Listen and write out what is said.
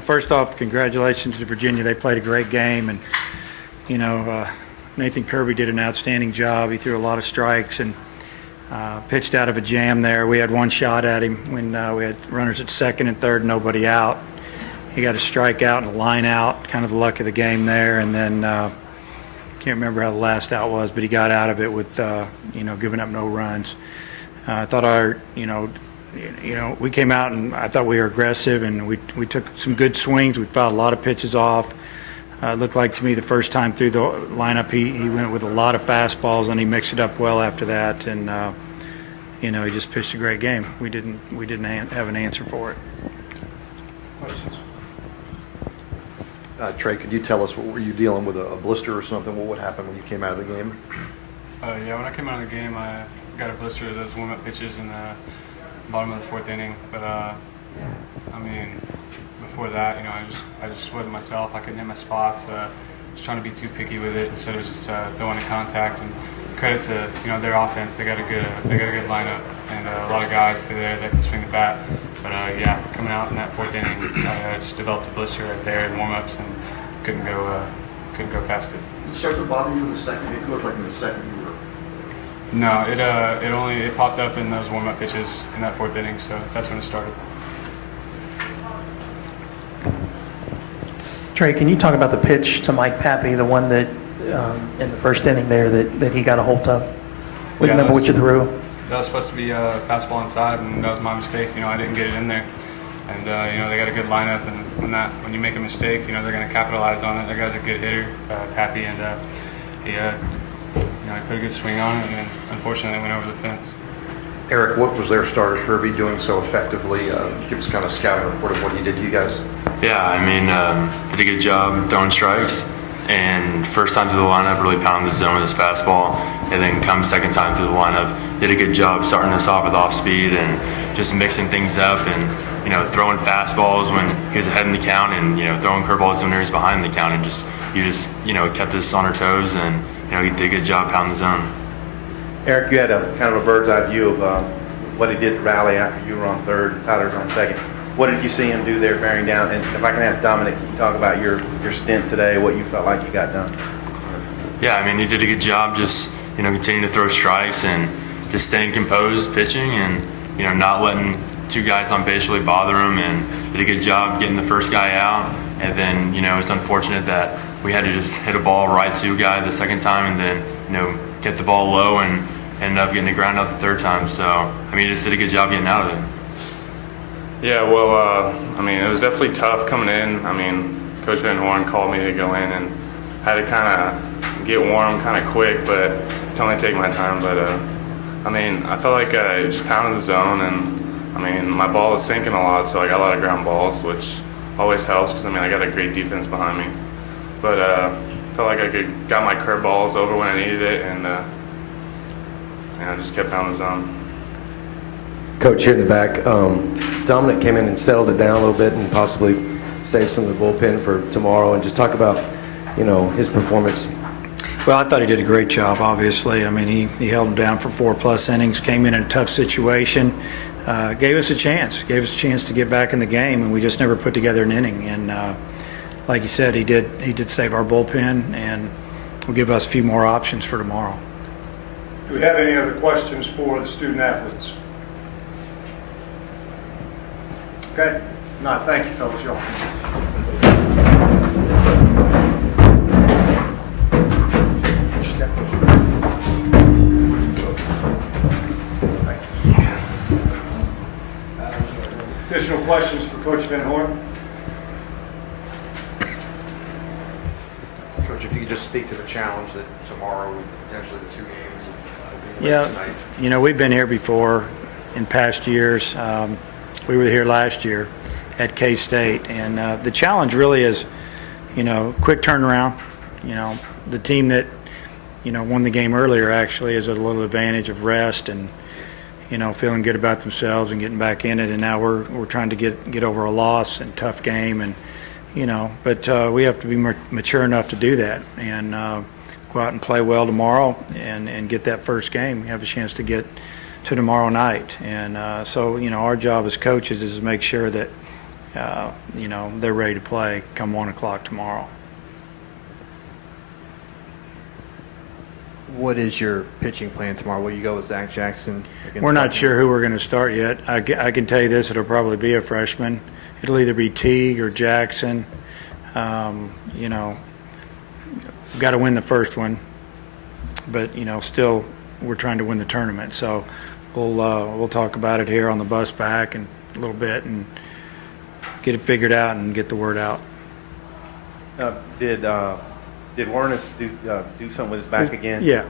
First off, congratulations to Virginia. They played a great game, and Nathan Kirby did an outstanding job. He threw a lot of strikes and pitched out of a jam there. We had one shot at him when we had runners at second and third, nobody out. He got a strikeout and a line out, kind of the luck of the game there, and then can't remember how the last out was, but he got out of it with giving up no runs. I thought we came out and I thought we were aggressive, and we took some good swings. We fouled a lot of pitches off. It looked like to me the first time through the lineup he went with a lot of fastballs, and he mixed it up well after that, and he just pitched a great game. We didn't have an answer for it. Questions? Trey, could you tell us, what were you dealing with, a blister or something? What would happen when you came out of the game? Yeah, when I came out of the game, I got a blister of those warm-up pitches in the bottom of the fourth inning. But before that, I just wasn't myself. I couldn't hit my spots. Just trying to be too picky with it instead of just throwing in contact. And credit to their offense. They got a good lineup and a lot of guys through there that can swing the bat. But coming out in that fourth inning, I just developed a blister right there in warm-ups and couldn't go past it. Did it start to bother you in the second? It looked like in the second you were. No, it popped up in those warm-up pitches in that fourth inning, so that's when it started. Trey, can you talk about the pitch to Mike Pappy, the one that in the first inning there that he got a hold of? We remember what you threw. That was supposed to be a fastball inside, and that was my mistake. I didn't get it in there. And they got a good lineup, and when you make a mistake, they're going to capitalize on it. That guy's a good hitter, Pappy, and he put a good swing on it, and then unfortunately went over the fence. Eric, what was their starter Kirby doing so effectively? Give us kind of a scouting report of what he did to you guys. Yeah, did a good job throwing strikes, and first time through the lineup really pounded the zone with his fastball, and then come second time through the lineup, did a good job starting us off with off speed and just mixing things up and throwing fastballs when he was ahead in the count, and throwing curveballs when he was behind the count, and just kept us on our toes, and he did a good job pounding the zone. Eric, you had a kind of a bird's eye view of what he did to rally after you were on third, Tyler was on second. What did you see him do there, bearing down? And if I can ask Dominic, can you talk about your stint today, what you felt like you got done? Yeah, he did a good job just continuing to throw strikes and just staying composed, pitching, and not letting two guys on base really bother him, and did a good job getting the first guy out. And then it's unfortunate that we had to just hit a ball right to a guy the second time, and then get the ball low and ended up getting the ground out the third time. So he just did a good job getting out of it. Yeah, well, it was definitely tough coming in. Coach Van Horn called me to go in, and had to kind of get warm kind of quick, but it only take my time. But I felt like I just pounded the zone, and my ball was sinking a lot, so I got a lot of ground balls, which always helps because I got a great defense behind me. But felt like I got my curveballs over when I needed it, and I just kept pounding the zone. Coach, here in the back, Dominic came in and settled it down a little bit and possibly saved some of the bullpen for tomorrow, and just talk about, his performance. Well, I thought he did a great job, obviously. He held him down for 4+ innings, came in a tough situation, gave us a chance to get back in the game, and we just never put together an inning. And like you said, he did save our bullpen, and will give us a few more options for tomorrow. Do we have any other questions for the student athletes? Okay. No, thank you, fellas. Y'all. Additional questions for Coach Van Horn? Coach, if you could just speak to the challenge that tomorrow, potentially the 2 games will be tonight. We've been here before in past years. We were here last year at K-State, and the challenge really is, quick turnaround. The team that, won the game earlier actually has a little advantage of rest and, feeling good about themselves and getting back in it. And now we're trying to get over a loss and tough game, and but we have to be mature enough to do that and go out and play well tomorrow and get that first game. Have a chance to get to tomorrow night. And so, our job as coaches is to make sure that, they're ready to play come 1 o'clock tomorrow. What is your pitching plan tomorrow? Will you go with Zach Jackson? Against We're not Buckner? sure who we're going to start yet. I can tell you this, it'll probably be a freshman. It'll either be Teague or Jackson. We've got to win the first one, but, still, we're trying to win the tournament. So we'll talk about it here on the bus back in a little bit and get it figured out and get the word out. Did Warnes do something with his back again? Yeah.